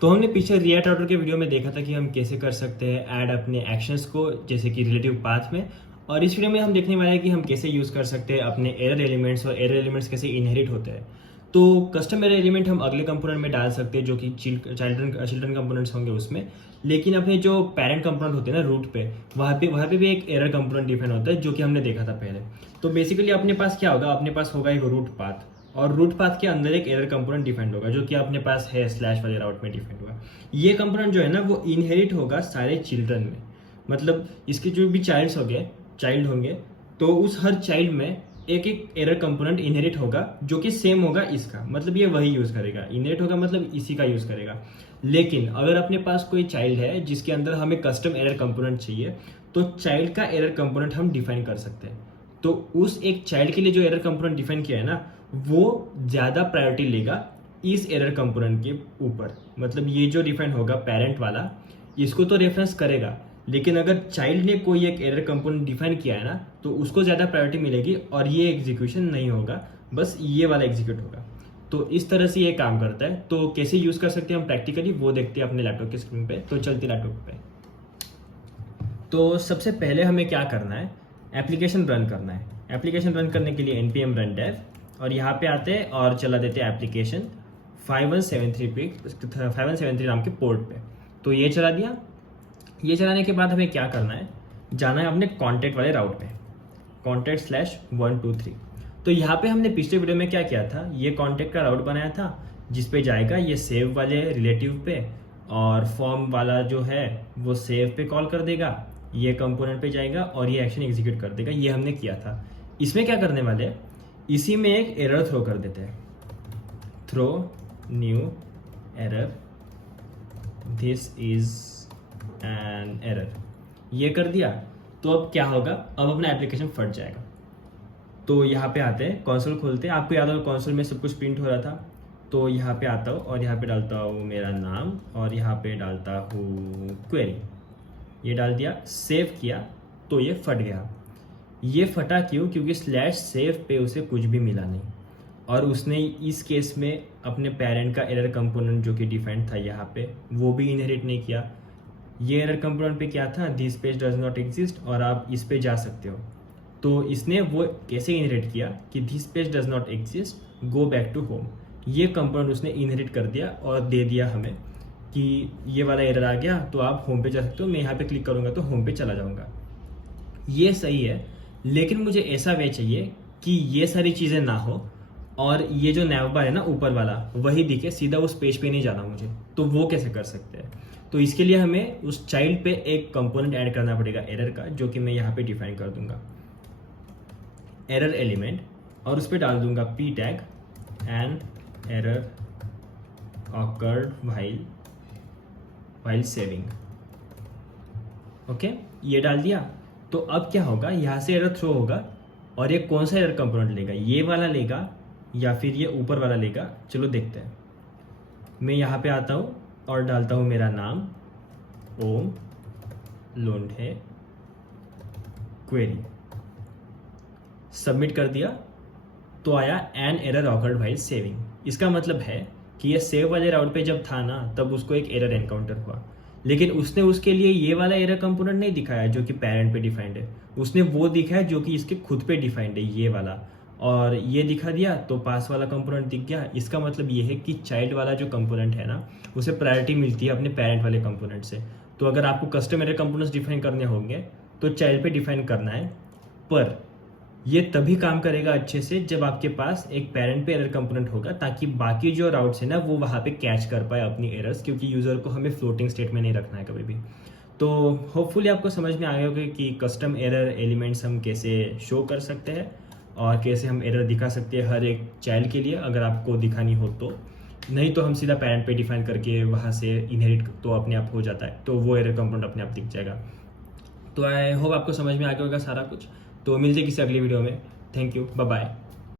तो हमने पीछे रिएक्ट राउटर के वीडियो में देखा था कि हम कैसे कर सकते हैं ऐड अपने एक्शंस को, जैसे कि रिलेटिव पाथ में। और इस वीडियो में हम देखने वाले हैं कि हम कैसे यूज़ कर सकते हैं अपने एरर एलिमेंट्स, और एरर एलिमेंट्स कैसे इनहेरिट होते हैं। तो कस्टम एरर एलिमेंट हम अगले कंपोनेंट में डाल सकते हैं जो कि चिल्ड्रन कंपोनेंट्स होंगे उसमें। लेकिन अपने जो पेरेंट कंपोनेंट होते हैं ना रूट पे, वहाँ पे भी एक एरर कंपोनेंट डिफाइन होता है जो कि हमने देखा था पहले। तो बेसिकली अपने पास क्या होगा, अपने पास होगा एक रूट पाथ, और रूट पाथ के अंदर एक एरर कंपोनेंट डिफाइंड होगा जो कि अपने पास है स्लैश वाले राउट में डिफाइंड हुआ। ये कंपोनेंट जो है ना वो इनहेरिट होगा सारे चिल्ड्रन में, मतलब इसके जो भी चाइल्ड होंगे तो उस हर चाइल्ड में एक एक एरर कंपोनेंट इनहेरिट होगा जो कि सेम होगा इसका, मतलब ये वही यूज करेगा। इनहेरिट होगा मतलब इसी का यूज करेगा। लेकिन अगर अपने पास कोई चाइल्ड है जिसके अंदर हमें कस्टम एरर कंपोनेंट चाहिए, तो चाइल्ड का एरर कंपोनेंट हम डिफाइन कर सकते हैं। तो उस एक चाइल्ड के लिए जो एरर कंपोनेंट डिफाइन किया है ना, वो ज़्यादा प्रायोरिटी लेगा इस एरर कंपोनेंट के ऊपर। मतलब ये जो डिफाइन होगा पेरेंट वाला, इसको तो रेफरेंस करेगा, लेकिन अगर चाइल्ड ने कोई एक एरर कंपोनेंट डिफाइन किया है ना, तो उसको ज़्यादा प्रायोरिटी मिलेगी और ये एग्जीक्यूशन नहीं होगा, बस ये वाला एग्जीक्यूट होगा। तो इस तरह से ये काम करता है। तो कैसे यूज़ कर सकते हैं हम प्रैक्टिकली, वो देखते हैं अपने लैपटॉप की स्क्रीन पे। तो चलते लैपटॉप पे। तो सबसे पहले हमें क्या करना है, एप्लीकेशन रन करना है। एप्लीकेशन रन करने के लिए npm run dev, और यहाँ पे आते हैं और चला देते हैं एप्लीकेशन 5173 नाम के पोर्ट पे। तो ये चला दिया। ये चलाने के बाद हमें क्या करना है, जाना है अपने कॉन्टैक्ट वाले राउट पे, contact/123। तो यहाँ पे हमने पिछले वीडियो में क्या किया था, ये कॉन्टैक्ट का राउट बनाया था जिस पे जाएगा ये सेव वाले रिलेटिव पे, और फॉर्म वाला जो है वो सेव पे कॉल कर देगा, ये कंपोनेंट पे जाएगा और ये एक्शन एग्जीक्यूट कर देगा। ये हमने किया था। इसमें क्या करने वाले हैं, इसी में एक एरर थ्रो कर देते हैं, throw new error, this is an error. ये कर दिया। तो अब क्या होगा, अब अपना एप्लीकेशन फट जाएगा। तो यहाँ पे आते हैं, कंसोल खोलते हैं। आपको याद होगा कंसोल में सब कुछ प्रिंट हो रहा था। तो यहाँ पे आता हूँ और यहाँ पे डालता हूँ मेरा नाम, और यहाँ पे डालता हूँ क्वेरी। ये डाल दिया, सेव किया, तो ये फट गया। ये फटा क्यों, क्योंकि स्लैश सेव पे उसे कुछ भी मिला नहीं, और उसने इस केस में अपने पेरेंट का एरर कंपोनेंट जो कि डिफाइंड था यहाँ पे, वो भी इनहेरिट नहीं किया। ये एरर कंपोनेंट पे क्या था, this page does not exist, और आप इस पे जा सकते हो। तो इसने वो कैसे इनहेरिट किया कि this page does not exist, go back to home. ये कंपोनेंट उसने इनहेरिट कर दिया और दे दिया हमें कि ये वाला एरर आ गया तो आप होम पे जा सकते हो। मैं यहाँ पे क्लिक करूँगा तो होम पे चला जाऊँगा। ये सही है, लेकिन मुझे ऐसा वे चाहिए कि ये सारी चीज़ें ना हो और ये जो नैव बार है ना ऊपर वाला, वही दिखे, सीधा उस पेज पे नहीं जाना मुझे। तो वो कैसे कर सकते हैं, तो इसके लिए हमें उस चाइल्ड पे एक कंपोनेंट ऐड करना पड़ेगा एरर का, जो कि मैं यहाँ पे डिफाइन कर दूंगा, एरर एलिमेंट, और उस पर डाल दूंगा p tag an error awkward while saving. Okay, ये डाल दिया। तो अब क्या होगा, यहाँ से एरर थ्रो होगा, और ये कौन सा एरर कंपोनेंट लेगा, ये वाला लेगा या फिर ये ऊपर वाला लेगा, चलो देखते हैं। मैं यहाँ पे आता हूँ और डालता हूँ मेरा नाम, ओम लोंढे, क्वेरी, सबमिट कर दिया। तो आया an error awkward while saving. इसका मतलब है कि ये सेव वाले राउट पे जब था ना, तब उसको एक एरर एनकाउंटर हुआ, लेकिन उसने उसके लिए ये वाला एरर कंपोनेंट नहीं दिखाया जो कि पेरेंट पे डिफाइंड है। उसने वो दिखाया जो कि इसके खुद पे डिफाइंड है, ये वाला, और ये दिखा दिया तो पास वाला कंपोनेंट दिख गया। इसका मतलब ये है कि चाइल्ड वाला जो कंपोनेंट है ना, उसे प्रायोरिटी मिलती है अपने पेरेंट वाले कंपोनेंट से। तो अगर आपको कस्टम एरर कंपोनेंट्स डिफाइन करने होंगे तो चाइल्ड पे डिफाइन करना है, पर ये तभी काम करेगा अच्छे से जब आपके पास एक पेरेंट पे एरर कंपोनेंट होगा, ताकि बाकी जो राउट्स है ना वो वहाँ पे कैच कर पाए अपनी एरर्स, क्योंकि यूज़र को हमें फ्लोटिंग स्टेट में नहीं रखना है कभी भी। तो होपफुली आपको समझ में आया होगा कि कस्टम एरर एलिमेंट्स हम कैसे शो कर सकते हैं और कैसे हम एरर दिखा सकते हैं हर एक चाइल्ड के लिए, अगर आपको दिखानी हो तो। नहीं तो हम सीधा पेरेंट पे डिफाइन करके वहाँ से इनहेरिट तो अपने आप हो जाता है, तो वो एरर कंपोनेंट अपने आप दिख जाएगा। तो आई होप आपको समझ में आ गया होगा सारा कुछ। तो मिलते किसी अगली वीडियो में। Thank you, bye bye.